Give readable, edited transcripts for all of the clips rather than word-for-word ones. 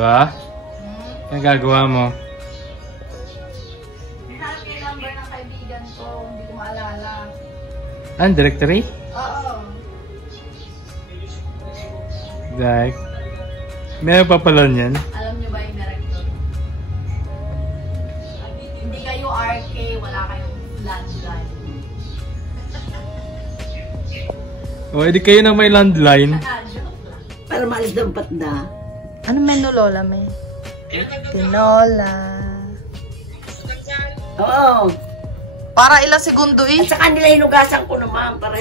ba? Ang gagawa mo? Hanap yung number ng kaibigan ko, hindi ko maalala. Ang directory? Oo. Like, meron pa pala niyan. Alam niyo ba yung director? Hindi kayo RK, wala kayong landline. O, edi kayo na may landline. Para maalis daw patda. Ano menu, Lola, may? Tinola. Oo. Para ilang segundo eh. At saka nila hinugasan ko naman para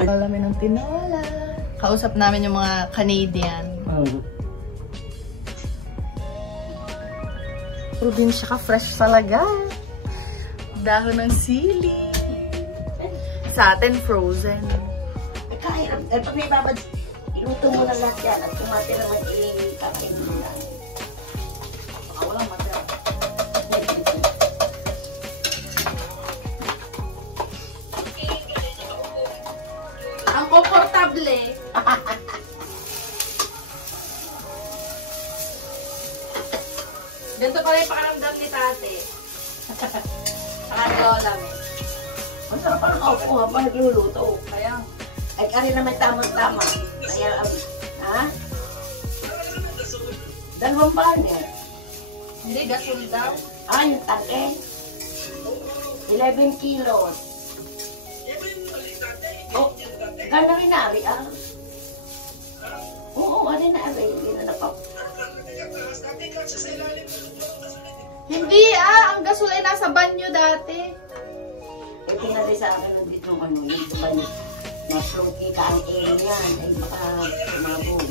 Lola, may ng tinola. Kausap namin yung mga Canadian. Probinsya ka, fresh talaga. Dahon ng sili. Sa atin, frozen. Kaya, pag may babad, iluto mo na lahat yan at kumati naman kakain mo na. Walang matira. Ang komportable. Ganito pala yung pakaramdam ni tate. Saka ni Lola. Ang sarap ang kaupo nga pa nagluluto. Kaya, ay kari naman tamang-tama. Kaya, ha? 2 buwan eh. Hindi, gasol daw. Ah, yung take. 11 kilos. Oh, gano'n rin na-ari ah. Oo, ano na-ari. Hindi na napap. Hindi ang gasol ay nasa banyo dati. Eh, pinatay sa akin nandito ano, yung banyo. Na-floaty ka ang area. Ay, baka mabong.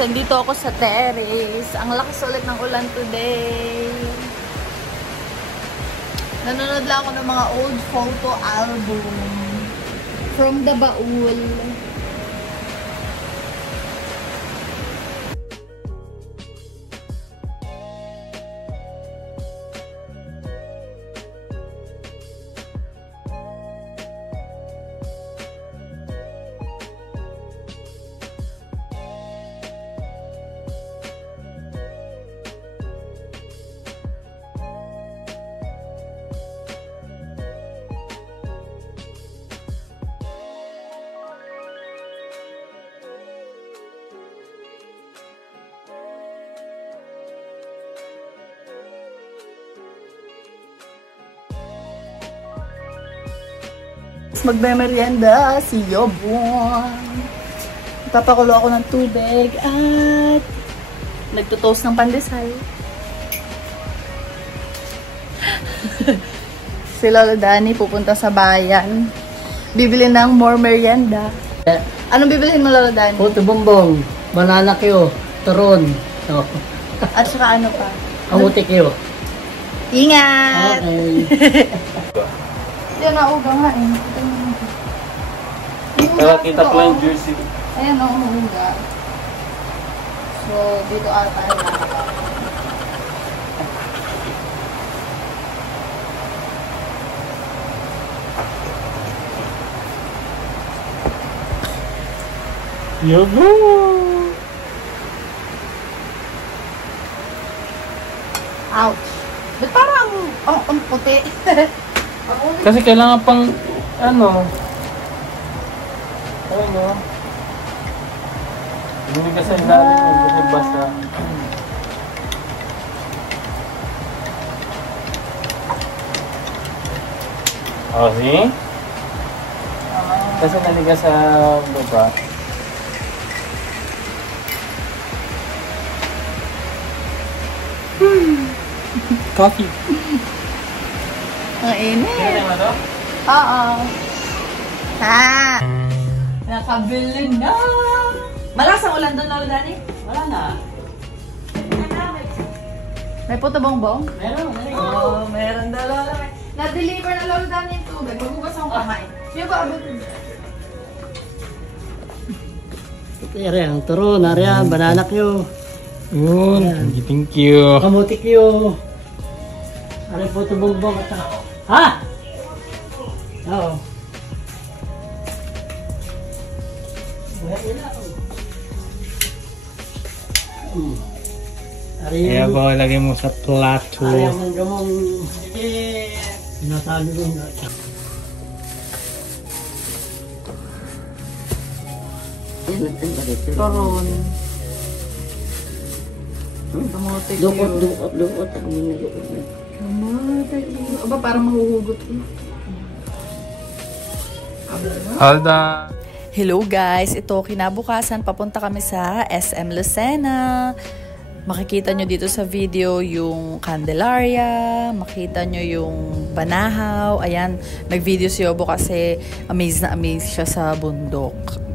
Nandito ako sa terrace. Ang lakas ulit ng ulan today. Nanonood lang ako ng mga old photo album. From the Baul. Magme-merienda si Yobon. Ipapakulo ako ng tubig at nagtutoast ng pandesal. Si Lolo Danny pupunta sa bayan. Bibili ng more merienda. Anong bibilihin mo, Lolo Danny? Puto bumbong, banana kyo, turon. So, At saka ano pa? kamuti kyo. Ingat! Okay. Yan, nauga nga eh. Kita ko lang yung jersey. Ayan, nauga. So, dito ata yung Yobo! ouch! Ba't parang ang puti? Kasi kailangan pang, ano, hindi ka sa ilalim, hindi basta. Oh, see? Kasi naliga sa baba. Coffee. Ang init. Kaya mo to? Oo. Ha! Nakabili na! Malasang ulan doon, Lolo Danny? Wala na. May puto bongbong? Meron. Oo, meron daw, Lola. Na-deliver na, Lolo Danny yung tubig. Maghugas akong kamay. Yung ba, abot? Ito yan, ang turon, ariyan, banana kyo. Yun. Thank you. Kamuti kyo. Ari puto bumbong at saka. Ha? Oo. Buhay nila. Kaya ba, lagay mo sa plato. Ayaw mong gamong. Sinasabi ko na. Karon. Kamote cute. Dukot. Kamote cute. Aba, parang mahuhugot ko. Hold on. Hello guys! Ito, kinabukasan, papunta kami sa SM Lucena. Makikita nyo dito sa video yung Candelaria, makita nyo yung Banahaw. Ayan, nag-video si Yobo kasi amazed na amazed siya sa bundok.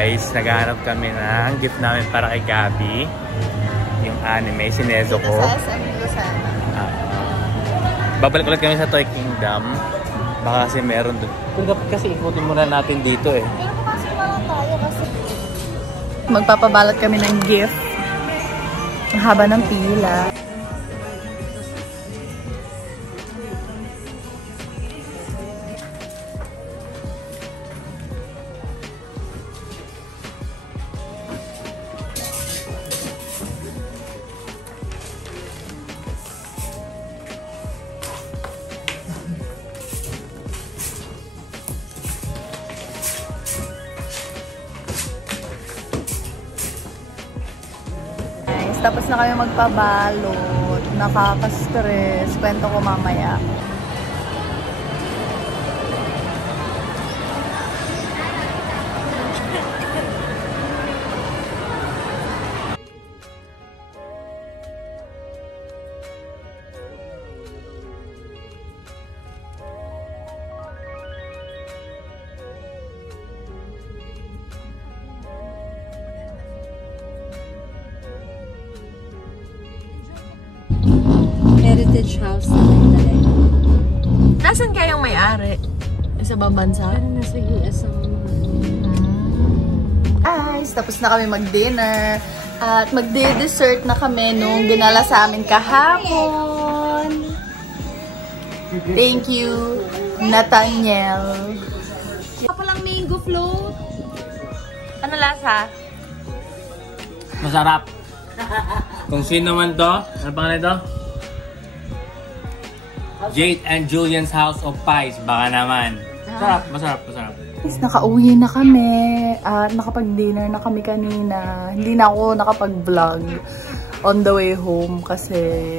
Guys, naghahanap kami ng gift namin para kay Gabi. Yung anime, si Nezuko. Sa SM Lucena. Babalik ulit kami sa Toy Kingdom. Baka kasi meron doon. Kung dapat kasi ikutin muna natin dito eh. Pero pumasok na lang tayo kasi magpapabalot kami ng gift. Ang haba ng pila. Tapos na kayo magpabalot. Nakaka-stress. Kwento ko mamaya. Heritage house na nagdalay. Nasaan kayong may-ari? Sa ibang bansa? Parang nasa US ang Guys, tapos na kami mag-dinner. At magde-dessert na kami nung dinala sa amin kahapon. Thank you, Nathaniel. Palang mango float. Ano lasa? Masarap. Kung sino man to, ano pangalan ito? Jade and Julian's House of Pies. Baka naman. Masarap. Nakauwi na kami at nakapag-dinner na kami kanina. Hindi na ako nakapag-vlog on the way home kasi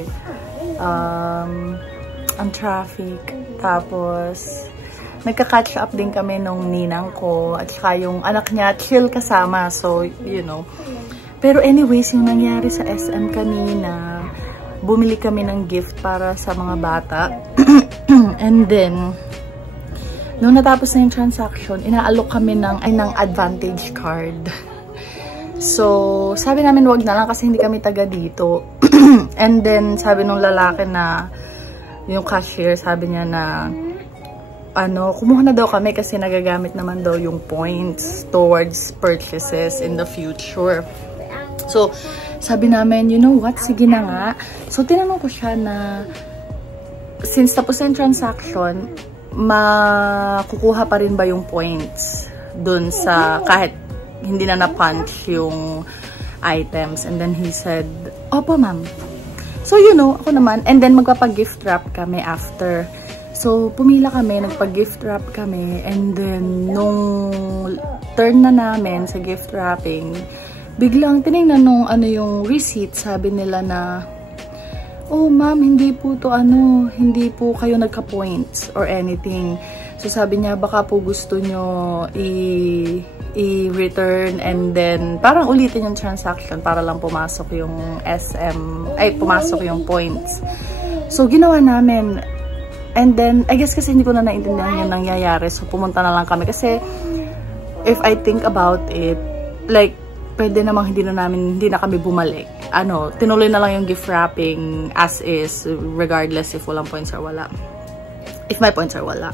ang traffic. Tapos nagka-catch up din kami nung ninang ko at saka yung anak niya chill kasama. So, you know. Pero anyways, yung nangyari sa SM kanina, bumili kami ng gift para sa mga bata. And then, nung natapos na yung transaction, inaalok kami ng advantage card. So, sabi namin wag na lang kasi hindi kami taga dito. And then, sabi nung lalaki na, yung cashier, sabi niya na, kumuha na daw kami kasi nagagamit naman daw yung points towards purchases in the future. So, sabi namin, you know what, sige na nga. So, tinanong ko siya na, since tapos na yung transaction, makukuha pa rin ba yung points dun sa, kahit hindi na na-punch yung items. And then he said, opo ma'am. So, you know, ako naman, and then magpapag-gift wrap kami after. So, pumila kami, nagpag-gift wrap kami, and then, nung turn na namin sa gift wrapping, biglang tinignan nung yung receipt, sabi nila na, oh ma'am, hindi po to hindi po kayo nagka-points or anything. So sabi niya, baka po gusto nyo i-return and then parang ulitin yung transaction para lang pumasok yung pumasok yung points. So ginawa namin. And then, I guess kasi hindi ko na naintindihan yung nangyayari. So pumunta na lang kami kasi if I think about it, like, pwede namang hindi na kami bumalik. Tinuloy na lang yung gift wrapping as is, regardless if walang points or wala. If may points or wala.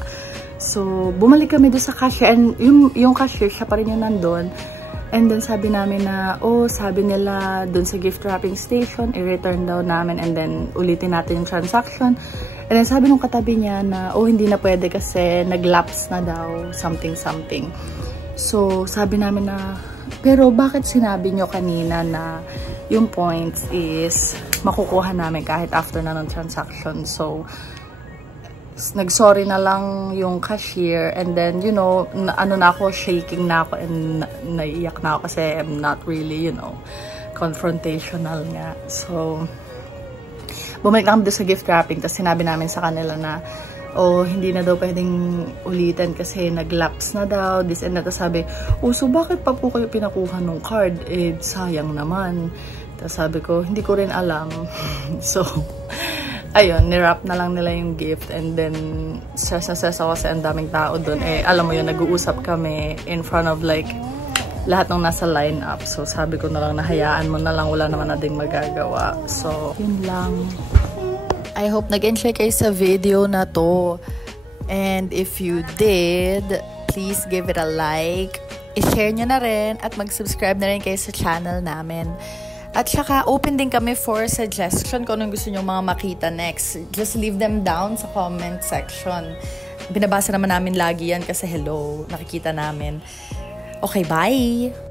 So, bumalik kami doon sa cashier. And yung cashier, siya pa rin yung nandun. And then sabi namin na, sabi nila dun sa gift wrapping station, i-return daw namin and then ulitin natin yung transaction. And then sabi nung katabi niya na, hindi na pwede kasi nag-lapse na daw, something. So sabi namin na, pero bakit sinabi nyo kanina na yung points is makukuha namin kahit after na ng transaction? So, nag-sorry na lang yung cashier and then, you know, shaking na ako and naiyak na ako kasi I'm not really, you know, confrontational nga. So, bumalik lang doon sa gift wrapping tapos sinabi namin sa kanila na, hindi na daw pwedeng ulitin kasi nag-lapse na daw, this and that. Tapos sabi, so bakit pa po kayo pinakuha ng card? Sayang naman. Tapos sabi ko, hindi ko rin alam. So, ayun, nirap na lang nila yung gift and then stress ako kasi ang daming tao doon. Alam mo yun, nag-uusap kami in front of like lahat ng nasa line-up. So, sabi ko na lang, nahayaan mo na lang, wala naman na ding magagawa. So, yun lang. I hope nag-enjoy kayo sa video na to. And if you did, please give it a like. I-share nyo na rin at mag-subscribe na rin kayo sa channel namin. At saka, open din kami for suggestion kung anong gusto nyo mga makita next. Just leave them down sa comment section. Binabasa naman namin lagi yan kasi hello, nakikita namin. Okay, bye!